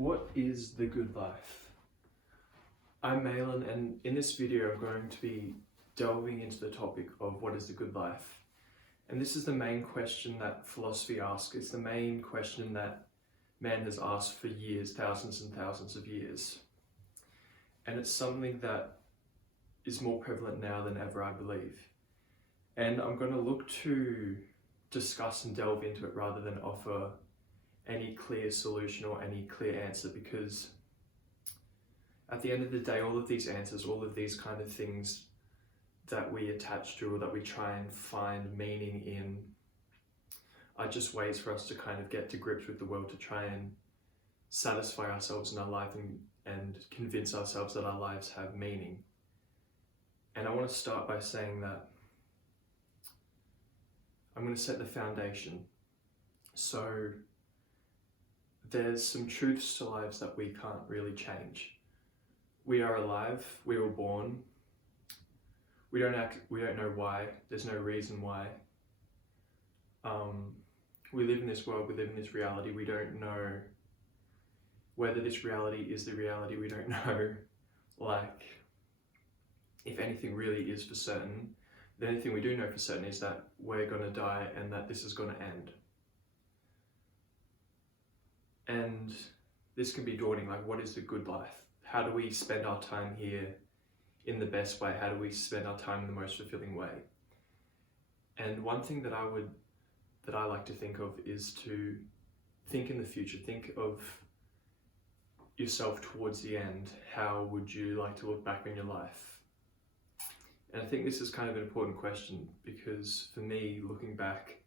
What is the good life? I'm Malin, and in this video I'm going to be delving into the topic of what is the good life. And this is the main question that philosophy asks. It's the main question that man has asked for years, thousands and thousands of years. And it's something that is more prevalent now than ever, I believe. And I'm going to look to discuss and delve into it rather than offer any clear solution or any clear answer, because at the end of the day, all of these answers, all of these kind of things that we attach to or that we try and find meaning in are just ways for us to kind of get to grips with the world, to try and satisfy ourselves in our life and convince ourselves that our lives have meaning. And I want to start by saying that I'm going to set the foundation. So there's some truths to lives that we can't really change. We are alive, we were born, we don't know why, there's no reason why. We live in this world, we live in this reality, we don't know whether this reality is the reality, we don't know, like, if anything really is for certain. The only thing we do know for certain is that we're going to die and that this is going to end. And this can be daunting, like, what is the good life? How do we spend our time here in the best way? How do we spend our time in the most fulfilling way? And one thing that I like to think of is to think in the future. Think of yourself towards the end. How would you like to look back on your life? And I think this is kind of an important question, because for me, looking back,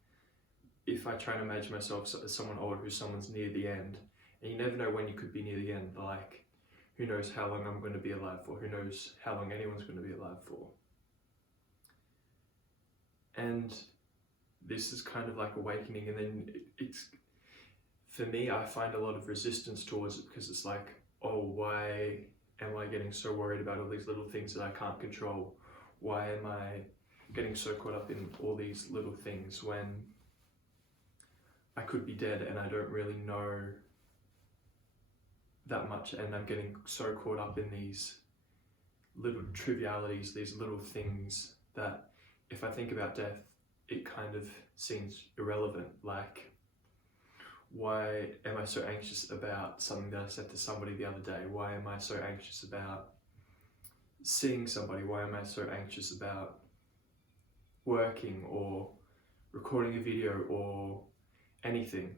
if I try and imagine myself as someone old who's someone's near the end, and you never know when you could be near the end, like, who knows how long I'm going to be alive for, who knows how long anyone's going to be alive for. And this is kind of like awakening, and then it's, for me, I find a lot of resistance towards it, because it's like, oh, why am I getting so worried about all these little things that I can't control? Why am I getting so caught up in all these little things when I could be dead and I don't really know that much, and I'm getting so caught up in these little trivialities, these little things that if I think about death, it kind of seems irrelevant. Like, why am I so anxious about something that I said to somebody the other day? Why am I so anxious about seeing somebody? Why am I so anxious about working or recording a video or anything?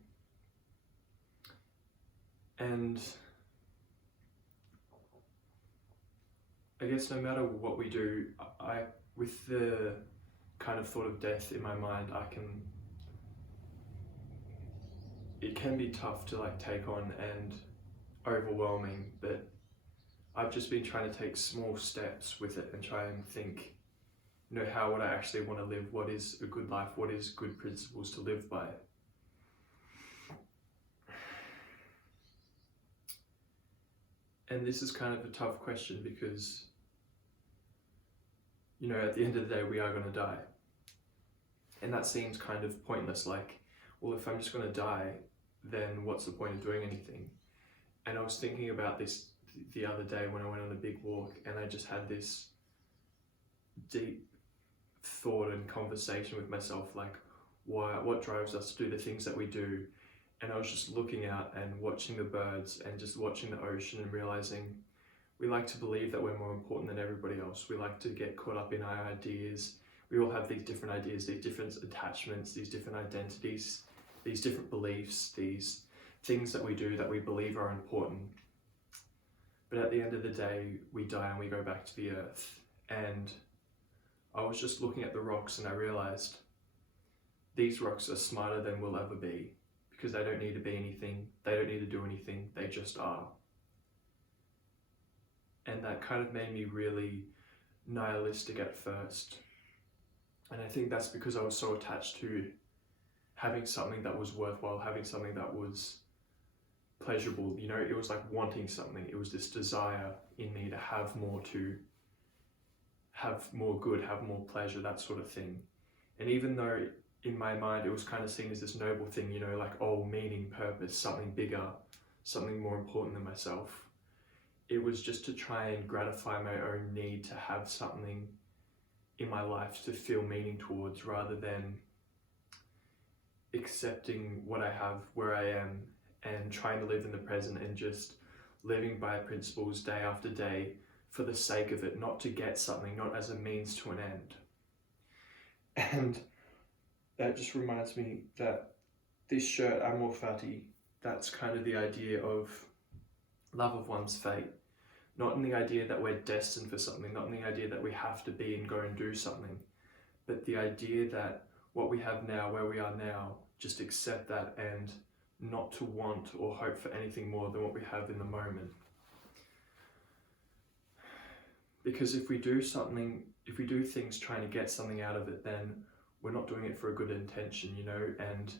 And I guess no matter what we do, with the kind of thought of death in my mind, it can be tough to like take on and overwhelming, but I've just been trying to take small steps with it and try and think, you know, how would I actually want to live? What is a good life? What is good principles to live by? And this is kind of a tough question because, you know, at the end of the day, we are going to die. And that seems kind of pointless. Like, well, if I'm just going to die, then what's the point of doing anything? And I was thinking about this the other day when I went on a big walk, and I just had this deep thought and conversation with myself, like, what drives us to do the things that we do? And I was just looking out and watching the birds and just watching the ocean and realizing we like to believe that we're more important than everybody else. We like to get caught up in our ideas. We all have these different ideas, these different attachments, these different identities, these different beliefs, these things that we do that we believe are important. But at the end of the day, we die and we go back to the earth. And I was just looking at the rocks and I realized these rocks are smarter than we'll ever be, because they don't need to be anything, they don't need to do anything, they just are. And that kind of made me really nihilistic at first. And I think that's because I was so attached to having something that was worthwhile, having something that was pleasurable. You know, it was like wanting something. It was this desire in me to have more good, have more pleasure, that sort of thing. And even though in my mind it was kind of seen as this noble thing, you know, like, oh, meaning, purpose, something bigger, something more important than myself. It was just to try and gratify my own need to have something in my life to feel meaning towards, rather than accepting what I have, where I am, and trying to live in the present and just living by principles day after day for the sake of it, not to get something, not as a means to an end. And that just reminds me that this shirt, Amor Fati, that's kind of the idea of love of one's fate. Not in the idea that we're destined for something, not in the idea that we have to be and go and do something, but the idea that what we have now, where we are now, just accept that and not to want or hope for anything more than what we have in the moment. Because if we do things trying to get something out of it, then we're not doing it for a good intention, and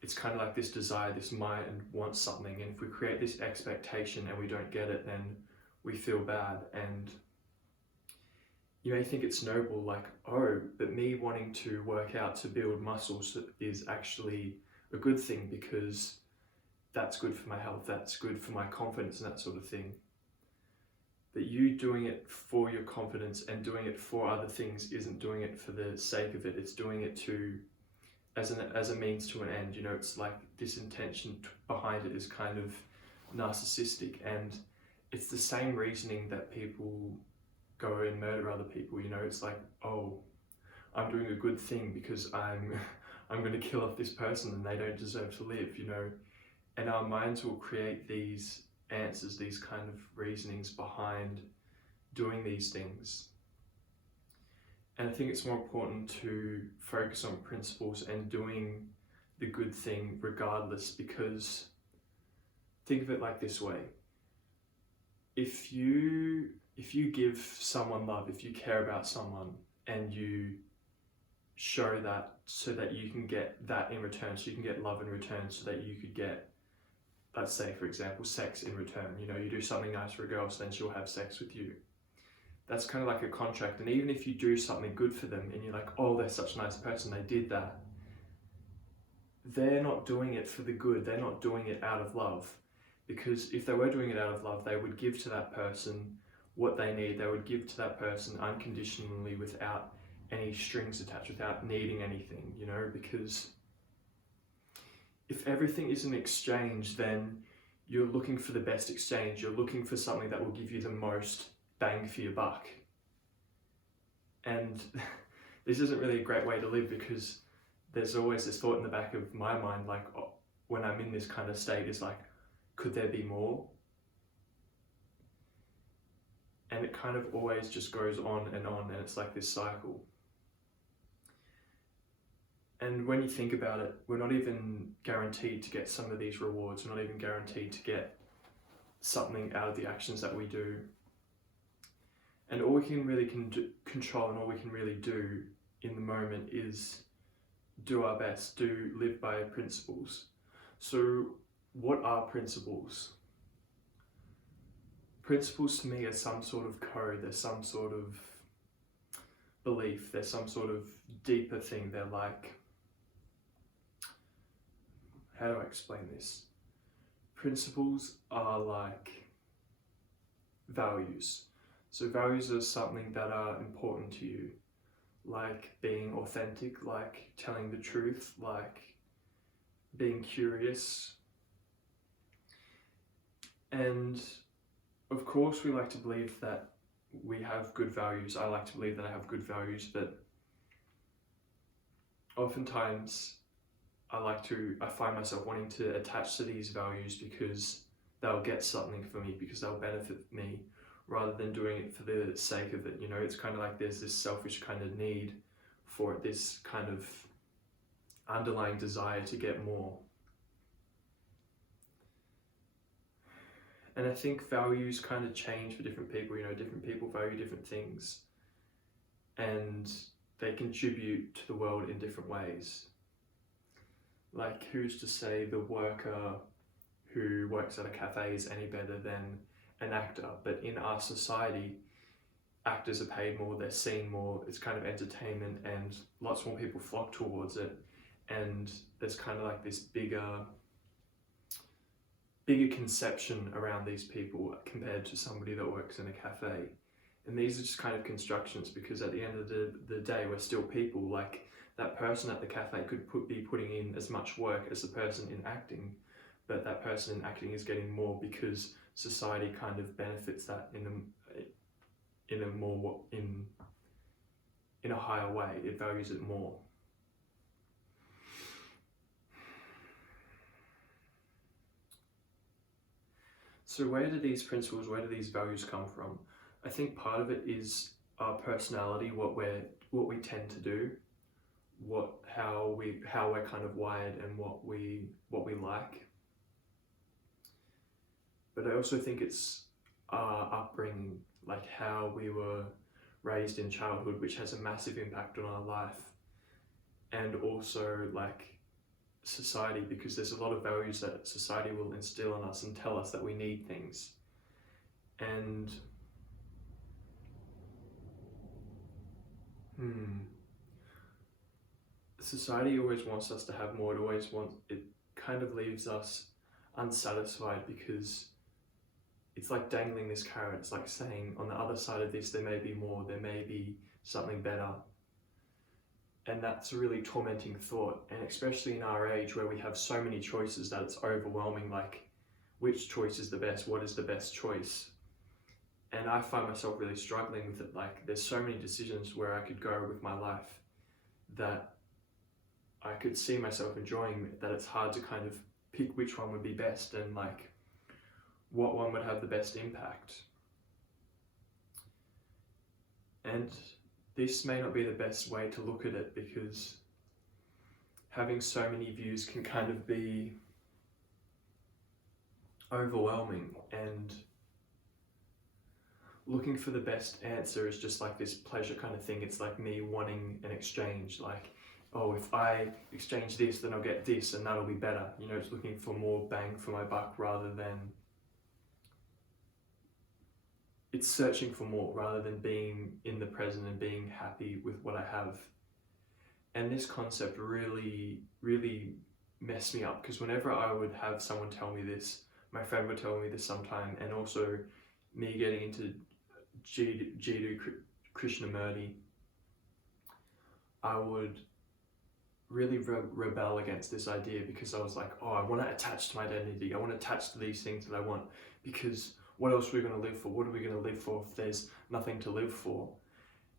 it's kind of like this desire, this might and want something, and if we create this expectation and we don't get it, then we feel bad. And you may think it's noble, like, oh, but me wanting to work out to build muscles is actually a good thing because that's good for my health, that's good for my confidence and that sort of thing. But you doing it for your confidence and doing it for other things isn't doing it for the sake of it, it's doing it as a means to an end. It's like this intention behind it is kind of narcissistic, and it's the same reasoning that people go and murder other people. It's like, oh, I'm doing a good thing because I'm going to kill off this person and they don't deserve to live. And our minds will create these answers, these kind of reasonings behind doing these things. And I think it's more important to focus on principles and doing the good thing regardless, because think of it like this way. If you give someone love, if you care about someone and you show that so that you can get that in return, so you can get love in return, so that you could get, let's say for example, sex in return. You do something nice for a girl, so then she'll have sex with you. That's kind of like a contract. And even if you do something good for them and you're like, oh, they're such a nice person, they did that, they're not doing it for the good, they're not doing it out of love. Because if they were doing it out of love, they would give to that person what they need, they would give to that person unconditionally without any strings attached, without needing anything, because if everything is an exchange, then you're looking for the best exchange, you're looking for something that will give you the most bang for your buck. And this isn't really a great way to live, because there's always this thought in the back of my mind, like, oh, when I'm in this kind of state, is like, could there be more? And it kind of always just goes on, and it's like this cycle. And when you think about it, we're not even guaranteed to get some of these rewards, we're not even guaranteed to get something out of the actions that we do. And all we can really control and all we can really do in the moment is do our best, live by principles. So what are principles? Principles to me are some sort of code, there's some sort of belief, there's some sort of deeper thing. They're like, how do I explain this? Principles are like values. So values are something that are important to you, like being authentic, like telling the truth, like being curious. And of course we like to believe that we have good values. I like to believe that I have good values, but oftentimes I find myself wanting to attach to these values because they'll get something for me, because they'll benefit me, rather than doing it for the sake of it. It's kind of like there's this selfish kind of need for it, this kind of underlying desire to get more. And I think values kind of change for different people. Different people value different things, and they contribute to the world in different ways. Like, who's to say the worker who works at a cafe is any better than an actor? But in our society, actors are paid more, they're seen more, it's kind of entertainment, and lots more people flock towards it. And there's kind of like this bigger bigger conception around these people compared to somebody that works in a cafe. And these are just kind of constructions, because at the end of the day, we're still people. Like, that person at the cafe could be putting in as much work as the person in acting, but that person in acting is getting more because society kind of benefits that in a higher way. It values it more. So where do these principles, where do these values come from? I think part of it is our personality, what we tend to do, how we're kind of wired, and what we like. But I also think it's our upbringing, like how we were raised in childhood, which has a massive impact on our life. And also like society, because there's a lot of values that society will instill on us and tell us that we need things. And society always wants us to have more. It kind of leaves us unsatisfied, because it's like dangling this carrot. It's like saying, on the other side of this, there may be more, there may be something better. And that's a really tormenting thought. And especially in our age, where we have so many choices that it's overwhelming, like, which choice is the best? What is the best choice? And I find myself really struggling with it. Like, there's so many decisions where I could go with my life that I could see myself enjoying, that it's hard to kind of pick which one would be best, and like what one would have the best impact. And this may not be the best way to look at it, because having so many views can kind of be overwhelming, and looking for the best answer is just like this pleasure kind of thing. It's like me wanting an exchange, like, oh, if I exchange this, then I'll get this, and that'll be better. You know, it's looking for more bang for my buck, rather than, it's searching for more rather than being in the present and being happy with what I have. And this concept really, really messed me up, because whenever I would have someone tell me this, my friend would tell me this sometime, and also me getting into Jiddu Krishnamurti, I would really rebel against this idea, because I was like, oh, I want to attach to my identity. I want to attach to these things that I want, because what else are we going to live for? What are we going to live for if there's nothing to live for?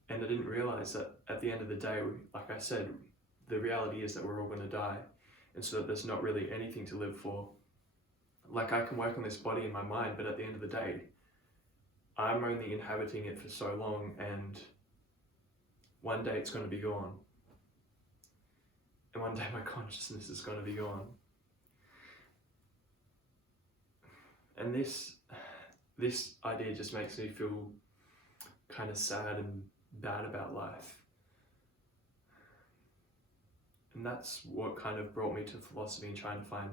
And I didn't realize that at the end of the day, like I said, the reality is that we're all going to die. And so that there's not really anything to live for. Like, I can work on this body in my mind, but at the end of the day, I'm only inhabiting it for so long, and one day it's going to be gone. And one day my consciousness is going to be gone. And this idea just makes me feel kind of sad and bad about life. And that's what kind of brought me to philosophy, and trying to find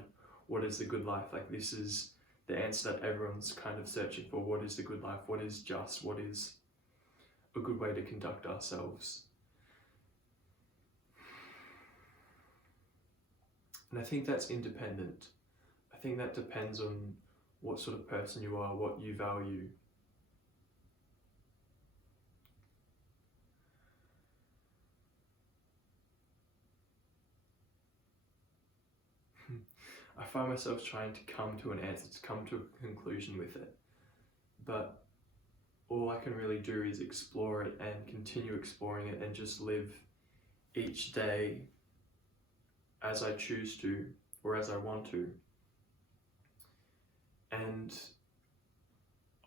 what is the good life. Like, this is the answer that everyone's kind of searching for. What is the good life? What is just? What is a good way to conduct ourselves? And I think that's independent. I think that depends on what sort of person you are, what you value. I find myself trying to come to an answer, to come to a conclusion with it. But all I can really do is explore it and continue exploring it, and just live each day as I choose to, or as I want to. And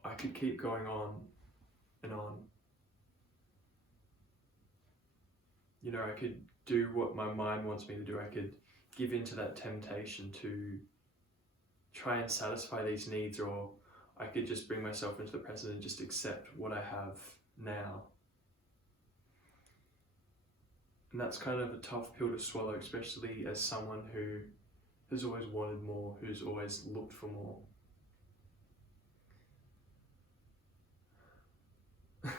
I could keep going on and on. You know, I could do what my mind wants me to do. I could give into that temptation to try and satisfy these needs, or I could just bring myself into the present and just accept what I have now. And that's kind of a tough pill to swallow, especially as someone who has always wanted more, who's always looked for more.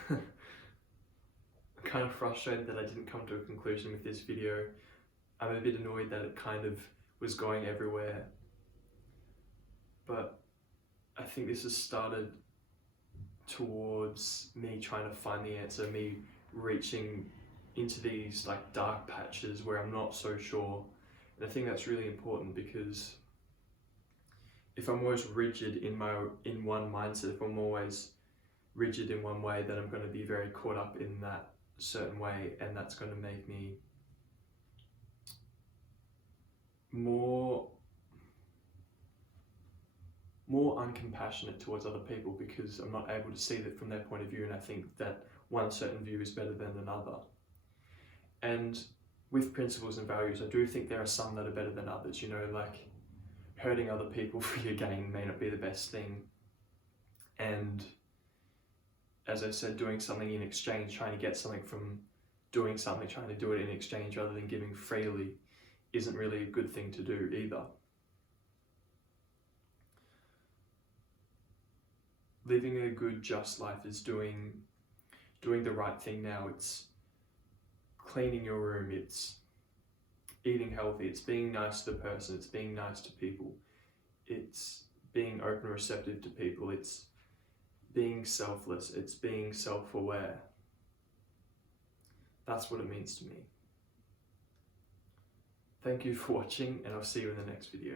I'm kind of frustrated that I didn't come to a conclusion with this video. I'm a bit annoyed that it kind of was going everywhere. but I think this has started towards me trying to find the answer, me reaching into these like dark patches where I'm not so sure. And I think that's really important, because if I'm always rigid in one mindset, if I'm always rigid in one way, then I'm going to be very caught up in that certain way, and that's going to make me more uncompassionate towards other people, because I'm not able to see that from their point of view, and I think that one certain view is better than another. And with principles and values, I do think there are some that are better than others. You know, like hurting other people for your gain may not be the best thing, and as I said, doing something in exchange, trying to get something from doing something, trying to do it in exchange rather than giving freely, isn't really a good thing to do either. Living a good, just life is doing the right thing now. It's cleaning your room, it's eating healthy, it's being nice to the person, it's being nice to people, it's being open and receptive to people, it's being selfless, it's being self-aware. That's what it means to me. Thank you for watching, and I'll see you in the next video.